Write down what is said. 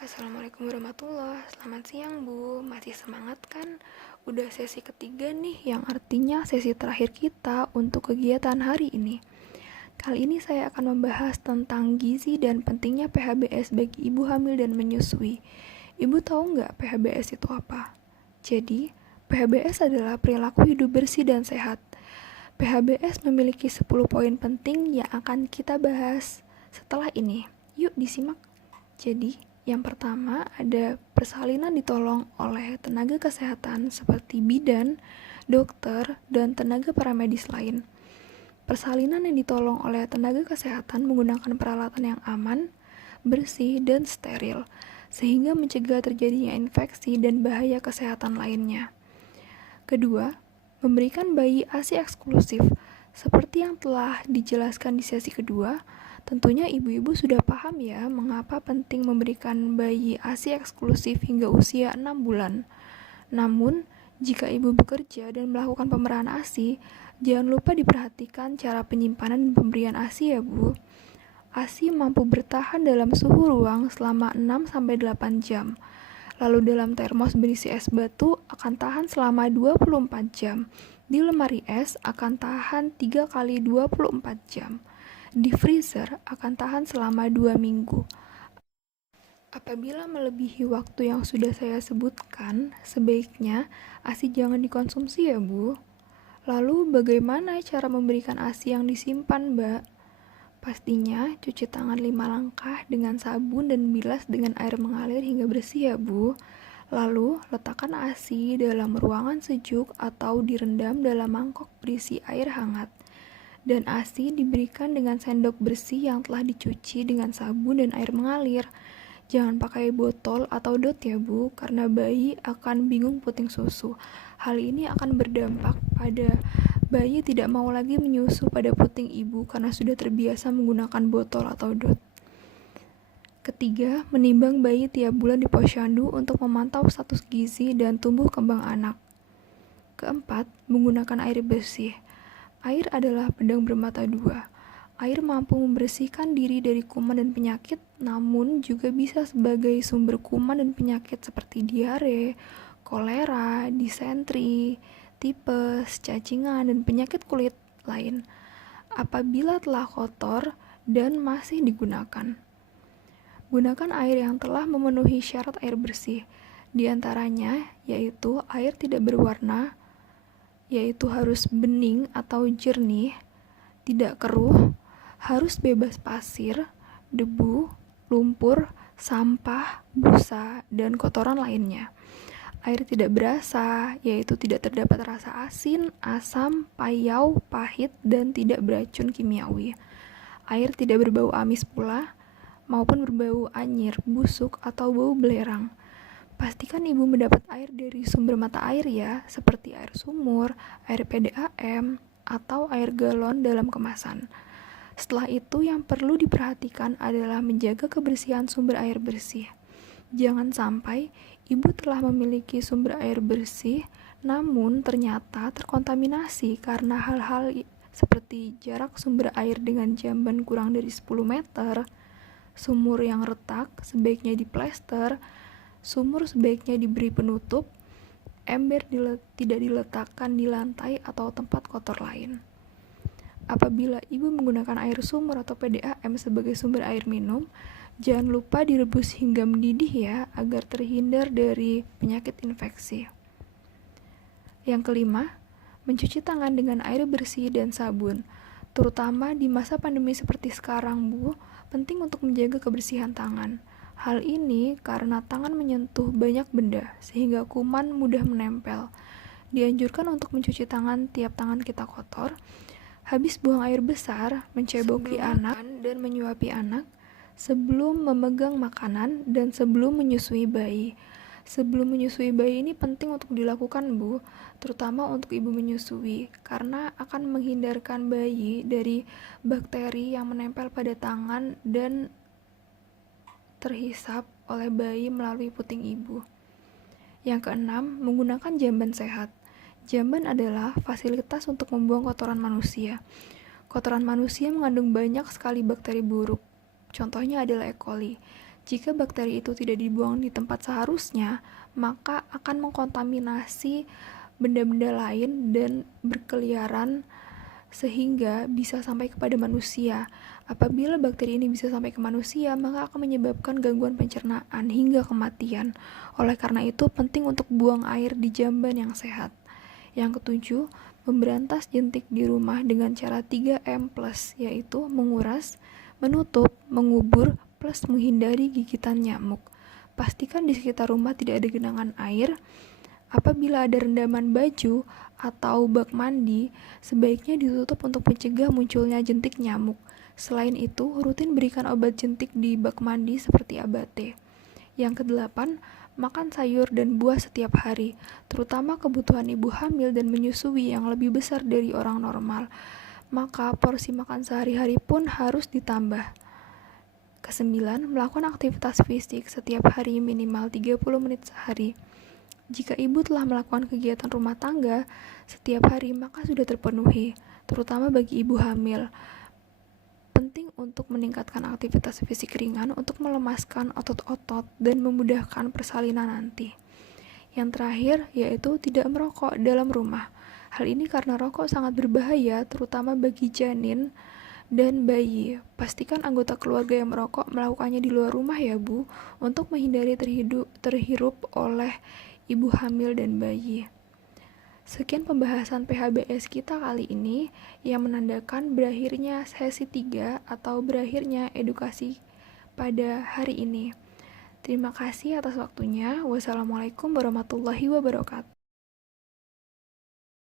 Assalamualaikum warahmatullahi. Selamat siang Bu, masih semangat kan? Udah sesi ketiga nih, yang artinya sesi terakhir kita untuk kegiatan hari ini. Kali ini saya akan membahas tentang gizi dan pentingnya PHBS bagi ibu hamil dan menyusui. Ibu tahu nggak PHBS itu apa? Jadi, PHBS adalah perilaku hidup bersih dan sehat. PHBS memiliki 10 poin penting yang akan kita bahas setelah ini. Yuk disimak. Jadi, yang pertama ada persalinan ditolong oleh tenaga kesehatan seperti bidan, dokter, dan tenaga paramedis lain. Persalinan yang ditolong oleh tenaga kesehatan menggunakan peralatan yang aman, bersih, dan steril, sehingga mencegah terjadinya infeksi dan bahaya kesehatan lainnya. Kedua, memberikan bayi ASI eksklusif. Seperti yang telah dijelaskan di sesi kedua, tentunya ibu-ibu sudah paham ya mengapa penting memberikan bayi ASI eksklusif hingga usia 6 bulan. Namun, jika ibu bekerja dan melakukan pemerahan ASI, jangan lupa diperhatikan cara penyimpanan dan pemberian ASI ya Bu. ASI mampu bertahan dalam suhu ruang selama 6-8 jam. Lalu dalam termos berisi es batu akan tahan selama 24 jam. Di lemari es akan tahan 3 kali 24 jam. Di freezer akan tahan selama 2 minggu. Apabila melebihi waktu yang sudah saya sebutkan, sebaiknya ASI jangan dikonsumsi ya Bu. Lalu bagaimana cara memberikan ASI yang disimpan Mbak? Pastinya cuci tangan 5 langkah dengan sabun dan bilas dengan air mengalir hingga bersih ya Bu. Lalu letakkan ASI dalam ruangan sejuk atau direndam dalam mangkok berisi air hangat. Dan ASI diberikan dengan sendok bersih yang telah dicuci dengan sabun dan air mengalir. Jangan pakai botol atau dot ya Bu, karena bayi akan bingung puting susu. Hal ini akan berdampak pada bayi tidak mau lagi menyusu pada puting ibu karena sudah terbiasa menggunakan botol atau dot. Ketiga, menimbang bayi tiap bulan di posyandu untuk memantau status gizi dan tumbuh kembang anak. Keempat, menggunakan air bersih. Air adalah pedang bermata dua. Air mampu membersihkan diri dari kuman dan penyakit, namun juga bisa sebagai sumber kuman dan penyakit seperti diare, kolera, disentri, tipes, cacingan, dan penyakit kulit lain apabila telah kotor dan masih digunakan. Gunakan air yang telah memenuhi syarat air bersih, di antaranya yaitu air tidak berwarna, yaitu harus bening atau jernih, tidak keruh, harus bebas pasir, debu, lumpur, sampah, busa, dan kotoran lainnya. Air tidak berasa, yaitu tidak terdapat rasa asin, asam, payau, pahit, dan tidak beracun kimiawi. Air tidak berbau amis pula, maupun berbau anyir, busuk, atau bau belerang. Pastikan ibu mendapat air dari sumber mata air ya, seperti air sumur, air PDAM, atau air galon dalam kemasan. Setelah itu yang perlu diperhatikan adalah menjaga kebersihan sumber air bersih. Jangan sampai ibu telah memiliki sumber air bersih, namun ternyata terkontaminasi karena hal-hal seperti jarak sumber air dengan jamban kurang dari 10 meter, sumur yang retak sebaiknya diplester, sumur sebaiknya diberi penutup, ember tidak diletakkan di lantai atau tempat kotor lain. Apabila ibu menggunakan air sumur atau PDAM sebagai sumber air minum, jangan lupa direbus hingga mendidih ya, agar terhindar dari penyakit infeksi. Yang kelima, mencuci tangan dengan air bersih dan sabun. Terutama di masa pandemi seperti sekarang Bu, penting untuk menjaga kebersihan tangan. Hal ini karena tangan menyentuh banyak benda, sehingga kuman mudah menempel. Dianjurkan untuk mencuci tangan tiap tangan kita kotor, habis buang air besar, menceboki anak dan menyuapi anak, sebelum memegang makanan, dan sebelum menyusui bayi. Sebelum menyusui bayi ini penting untuk dilakukan Bu, terutama untuk ibu menyusui, karena akan menghindarkan bayi dari bakteri yang menempel pada tangan dan terhisap oleh bayi melalui puting ibu. Yang keenam, menggunakan jamban sehat. Jamban adalah fasilitas untuk membuang kotoran manusia. Kotoran manusia mengandung banyak sekali bakteri buruk. Contohnya adalah E. coli. Jika bakteri itu tidak dibuang di tempat seharusnya, maka akan mengkontaminasi benda-benda lain dan berkeliaran sehingga bisa sampai kepada manusia. Apabila bakteri ini bisa sampai ke manusia, maka akan menyebabkan gangguan pencernaan hingga kematian. Oleh karena itu, penting untuk buang air di jamban yang sehat. Yang ketujuh, memberantas jentik di rumah dengan cara 3M+, yaitu menguras, menutup, mengubur, plus menghindari gigitan nyamuk. Pastikan di sekitar rumah tidak ada genangan air. Apabila ada rendaman baju atau bak mandi, sebaiknya ditutup untuk mencegah munculnya jentik nyamuk. Selain itu, rutin berikan obat jentik di bak mandi seperti Abate. Yang kedelapan, makan sayur dan buah setiap hari, terutama kebutuhan ibu hamil dan menyusui yang lebih besar dari orang normal. Maka porsi makan sehari-hari pun harus ditambah. Kesembilan, melakukan aktivitas fisik setiap hari minimal 30 menit sehari. Jika ibu telah melakukan kegiatan rumah tangga setiap hari, maka sudah terpenuhi, terutama bagi ibu hamil. Penting untuk meningkatkan aktivitas fisik ringan untuk melemaskan otot-otot dan memudahkan persalinan nanti. Yang terakhir, yaitu tidak merokok dalam rumah. Hal ini karena rokok sangat berbahaya, terutama bagi janin dan bayi. Pastikan anggota keluarga yang merokok melakukannya di luar rumah ya Bu, untuk menghindari terhirup oleh ibu hamil dan bayi. Sekian pembahasan PHBS kita kali ini yang menandakan berakhirnya sesi 3 atau berakhirnya edukasi pada hari ini. Terima kasih atas waktunya. Wassalamualaikum warahmatullahi wabarakatuh.